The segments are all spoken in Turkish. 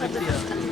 Спасибо.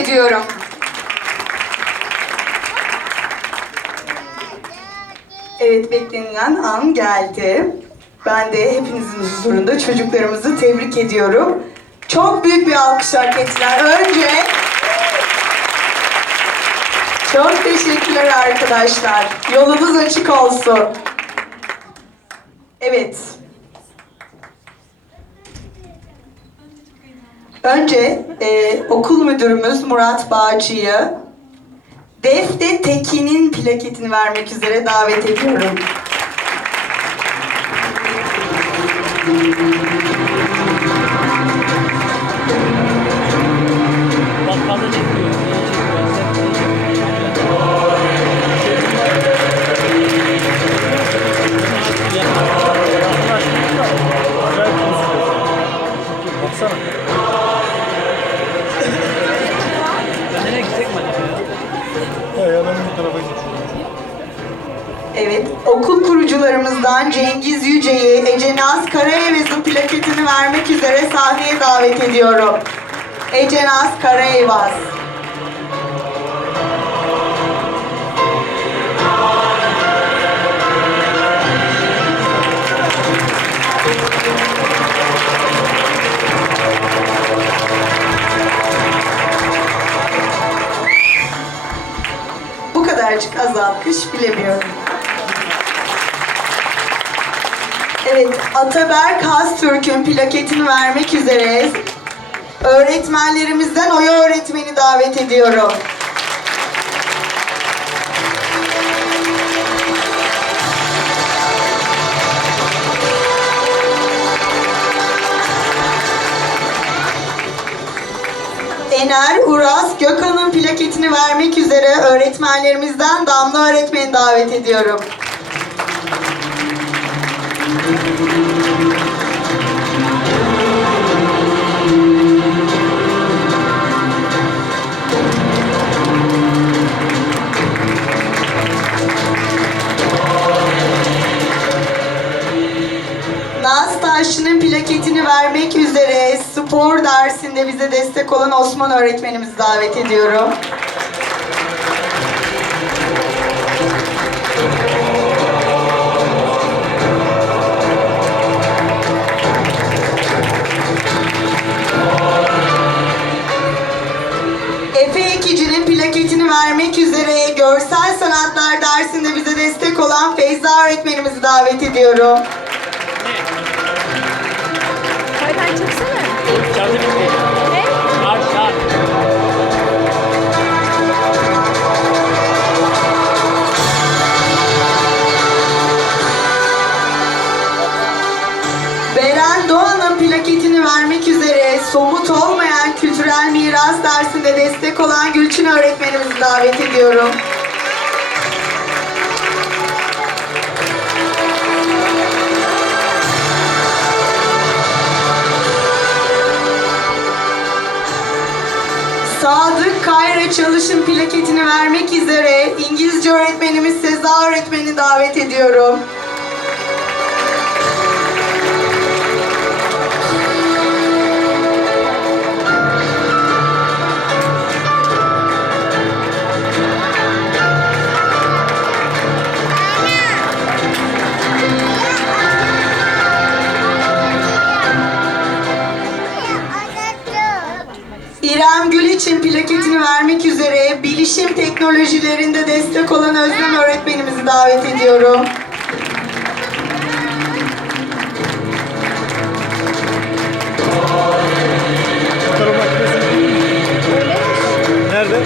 Ediyorum. Evet beklenilen an geldi. Ben de hepinizin huzurunda çocuklarımızı tebrik ediyorum. Çok büyük bir alkış hak ettiler. Önce çok teşekkürler arkadaşlar. Yolunuz açık olsun. Evet. Önce e, okul müdürümüz Murat Bağcı'yı Defne Tekin'in plaketini vermek üzere davet ediyorum. Vermek üzere sahneye davet ediyorum. Ece Naz Karayevaz. Bu kadarcık az alkış bilemiyorum. Evet, Ataberk Haztürk'ün plaketini vermek üzere öğretmenlerimizden Oya öğretmeni davet ediyorum. Ener Uras Gökhan'ın plaketini vermek üzere öğretmenlerimizden Damla öğretmeni davet ediyorum. Naz Taşçı'nın plaketini vermek üzere spor dersinde bize destek olan Osman öğretmenimizi davet ediyorum. Vermek üzere görsel sanatlar dersinde bize destek olan Feyza öğretmenimizi davet ediyorum. Şart şart. Beren Doğan'ın plaketini vermek üzere somut olmayan kültürel miras dersinde destek olan Gülçin öğretmenimizi davet ediyorum. Sadık Kayra Çalış'ın plaketini vermek üzere İngilizce öğretmenimiz Seza öğretmeni davet ediyorum. Davet ediyorum. Nerede?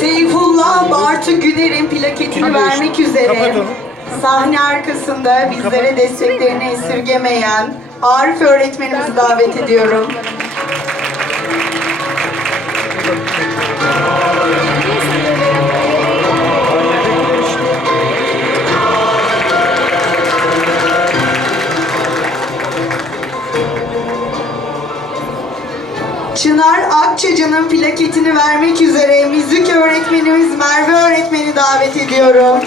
Seyfullah Bartu Güner'in plaketini vermek üzere sahne arkasında bizlere desteklerini esirgemeyen Arif öğretmenimizi davet ediyorum. Çınar Akçacı Ayça'nın plaketini vermek üzere müzik öğretmenimiz Merve öğretmeni davet ediyorum.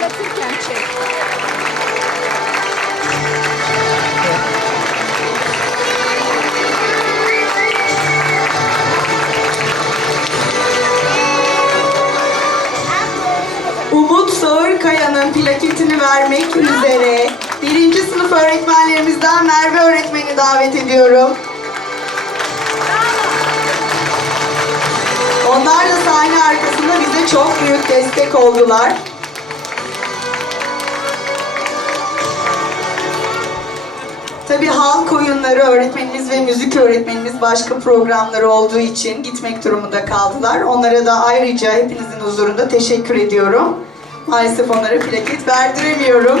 Sağırkaya'nın plaketini vermek üzere birinci sınıf öğretmenlerimizden Merve öğretmeni davet ediyorum. Onlar da sahne arkasında bize çok büyük destek oldular. Tabii halk oyunları öğretmenimiz ve müzik öğretmenimiz başka programları olduğu için gitmek durumunda kaldılar. Onlara da ayrıca hepinizin huzurunda teşekkür ediyorum. Maalesef onlara plaket verdiremiyorum.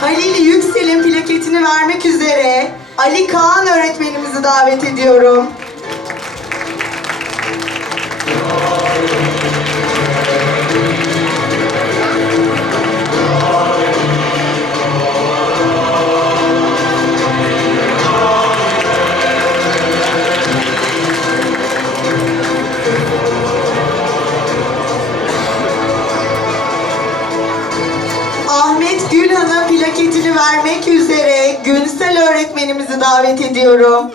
Halil Yüksel'in plaketini vermek üzere Ali Kaan öğretmenimizi davet ediyorum. Gülhan'ın plaketini vermek üzere Günsel öğretmenimizi davet ediyorum.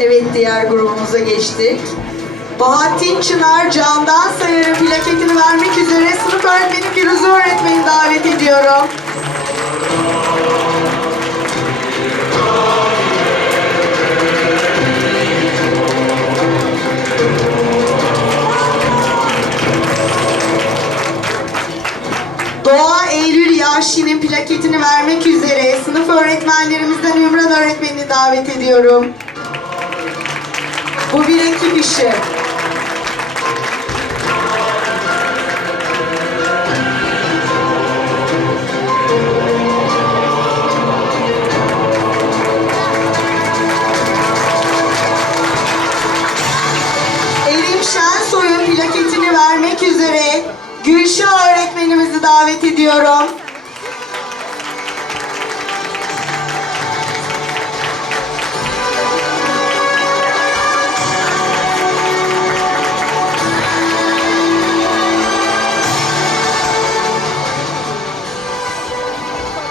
Evet diğer grubumuza geçtik. Bahattin Çınar Candan Sayar'ın plaketini vermek üzere sınıf öğretmeni Firuze öğretmeni davet ediyorum. Doğa Eylül Yaşin'in plaketini vermek üzere sınıf öğretmenlerimizden Ümran öğretmenini davet ediyorum. Bu bir ekip işi. Vermek üzere Gülşah öğretmenimizi davet ediyorum.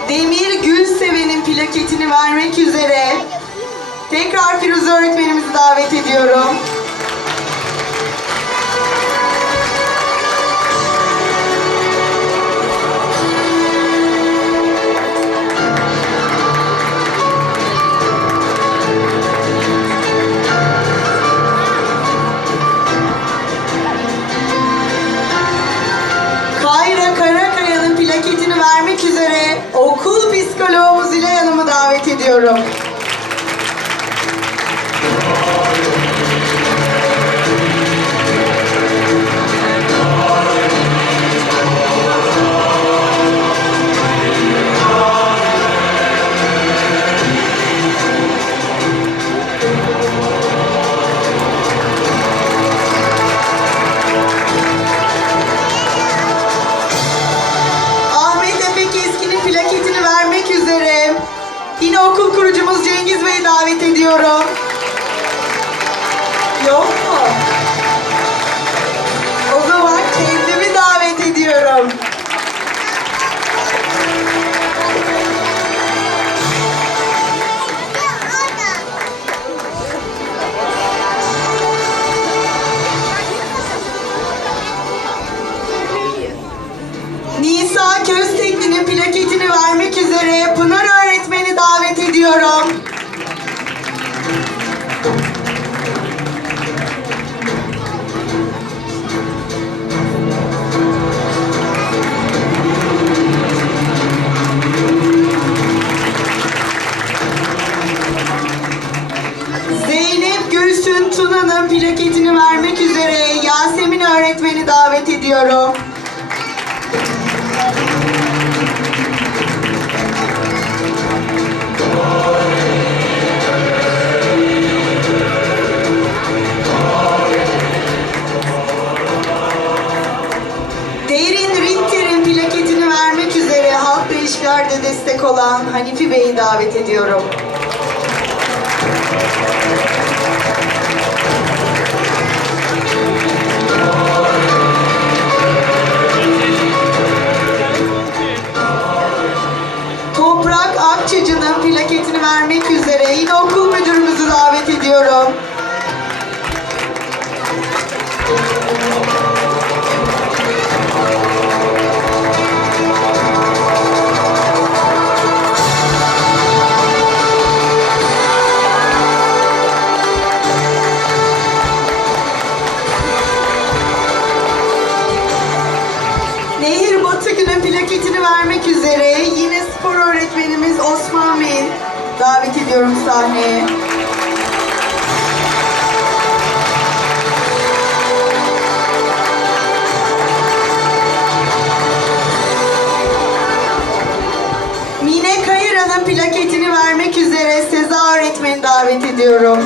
Demir Gülseven'in plaketini vermek üzere tekrar Firuze öğretmenimizi davet ediyorum. Vermek üzere okul psikoloğumuz İlay Hanım'ı davet ediyorum. Toprak Akçacı'nın plaketini vermek üzere yine okul müdürümüzü davet ediyorum. Ediyorum sahneye. Mine Kayıra'nın plaketini vermek üzere Seza öğretmeni davet ediyorum.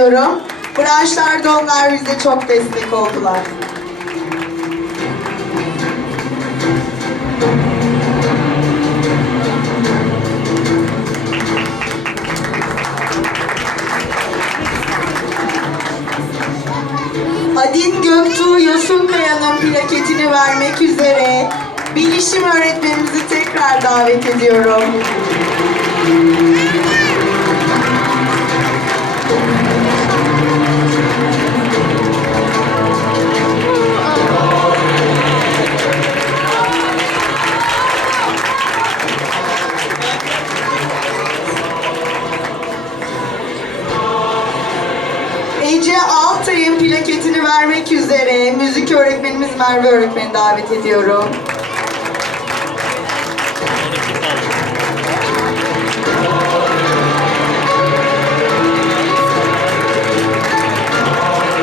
Ediyorum. Branşlarda onlar bize çok destek oldular. Adin Göktuğ Yosunkaya'nın plaketini vermek üzere bilişim öğretmenimizi tekrar davet ediyorum. Davet ediyorum.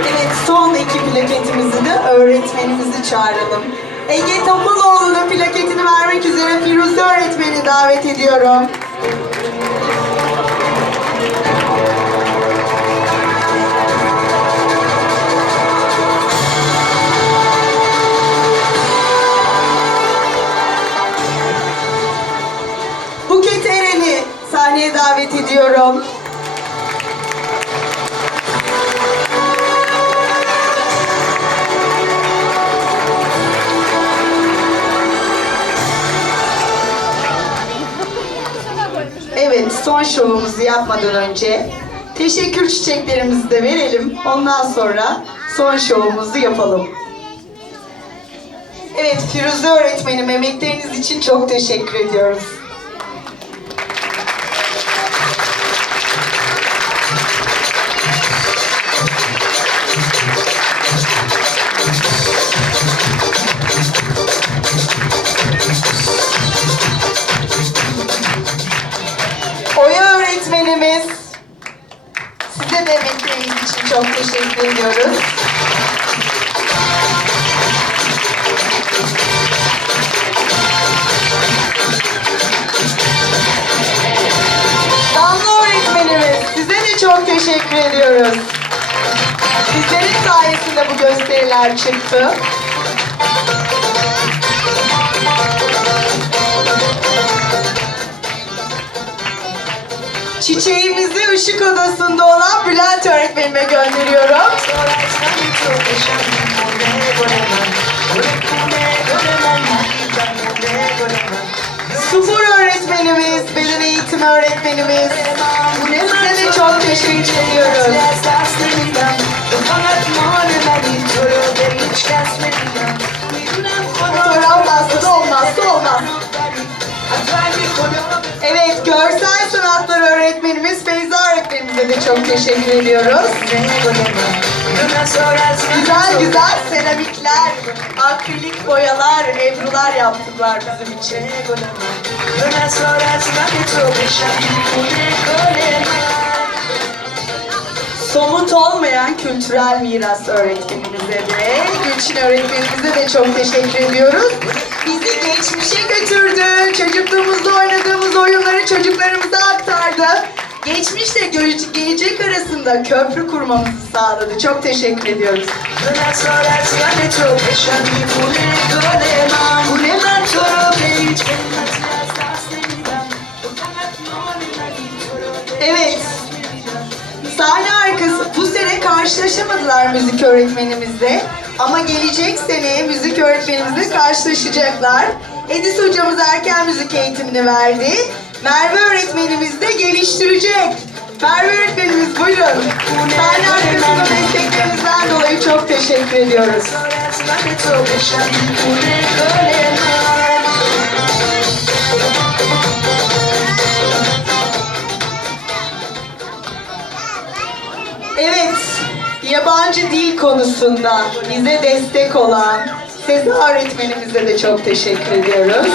Evet son iki plaketimizi de öğretmenimizi çağıralım. Ege Topaloğlu'nun plaketini vermek üzere Firuze öğretmeni davet ediyorum. Şovumuzu yapmadan önce teşekkür çiçeklerimizi de verelim. Ondan sonra son şovumuzu yapalım. Evet, Firuze öğretmenim emekleriniz için çok teşekkür ediyoruz. Çok teşekkür ediyoruz. Damla öğretmenimiz, size de çok teşekkür ediyoruz. Sizlerin sayesinde bu gösteriler çıktı. Çiçeğimizi ışık odasında olan Bülent öğretmenime gönderiyorum. Spor öğretmenimiz, beden eğitimi öğretmenimiz. Size de çok teşekkür ediyoruz. Çok teşekkür ediyoruz. Güzel güzel seramikler, akrilik boyalar, ebrular yaptılar bizim için. somut olmayan kültürel miras öğretmenimize de, Gülçin öğretmenimize de çok teşekkür ediyoruz. Bizi geçmişe götürdü, çocukluğumuzda oynadığımız oyunları çocuklarımıza aktardı. Geçmişle gelecek arasında köprü kurmamızı sağladı. Çok teşekkür ediyoruz. Evet. Sahne arkası bu sene karşılaşamadılar müzik öğretmenimizle. Ama gelecek sene müzik öğretmenimizle karşılaşacaklar. Edis hocamız erken müzik eğitimini verdi. Merve öğretmenimiz de geliştirecek. Merve öğretmenimiz buyurun. Sahne arkasında desteklerinizden dolayı çok teşekkür ediyoruz. Evet, yabancı dil konusunda bize destek olan Seza öğretmenimize de çok teşekkür ediyoruz.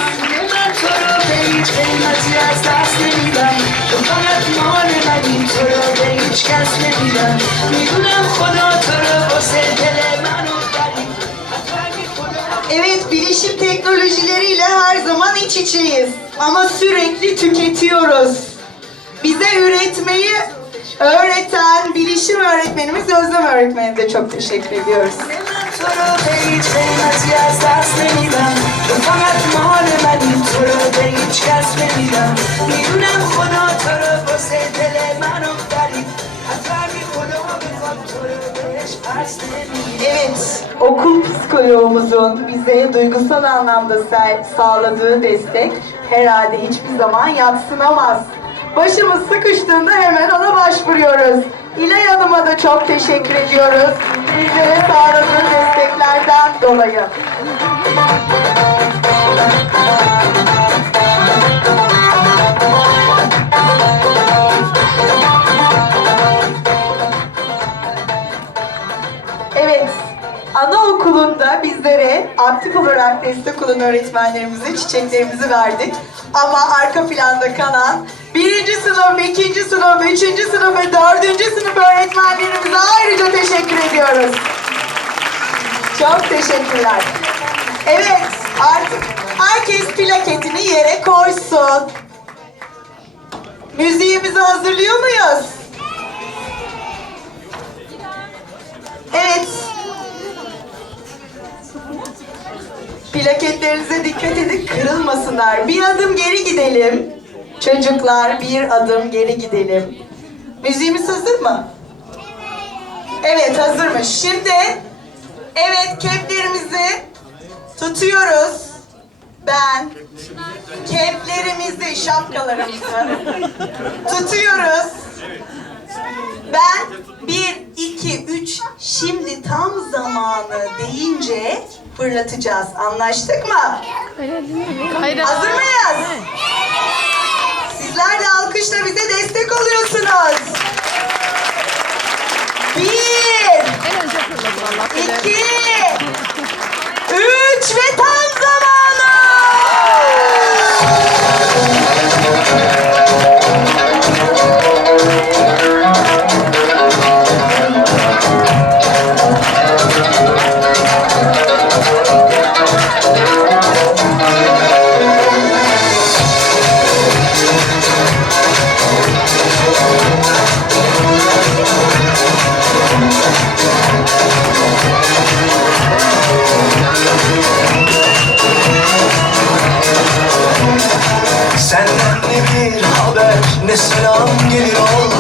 Evet, bilişim teknolojileriyle her zaman iç içeyiz. Ama sürekli tüketiyoruz. Bize üretmeyi öğreten bilişim öğretmenimiz Özlem öğretmenine de çok teşekkür ediyoruz. Evet, okul psikoloğumuzun bize duygusal anlamda sa- sağladığı destek herhalde hiçbir zaman yatsınamaz. Başımız sıkıştığında hemen ona başvuruyoruz. İlay Hanım'a da çok teşekkür ediyoruz. Bizlere sağladığı desteklerden dolayı. Bizlere aktif olarak destek olan öğretmenlerimize çiçeklerimizi verdik. Ama arka planda kalan birinci sınıf, ikinci sınıf, üçüncü sınıf ve dördüncü sınıf öğretmenlerimize ayrıca teşekkür ediyoruz. Çok teşekkürler. Evet, artık herkes plaketini yere koysun. Müziğimizi hazırlıyor muyuz? Evet. Plaketlerinize dikkat edin kırılmasınlar. Bir adım geri gidelim. Çocuklar bir adım geri gidelim. Müziğimiz hazır mı? Evet hazırmış. Şimdi evet keplerimizi tutuyoruz. Ben keplerimizi, şapkalarımızı tutuyoruz. Ben bir, iki, üç, şimdi tam zamanı deyince fırlatacağız. Anlaştık mı? Hayır. Hazır mıyız? Sizler de alkışla bize destek oluyorsunuz. Bir, En önce fırladı valla. iki, üç ve tam zamanı. Selam gelir oldu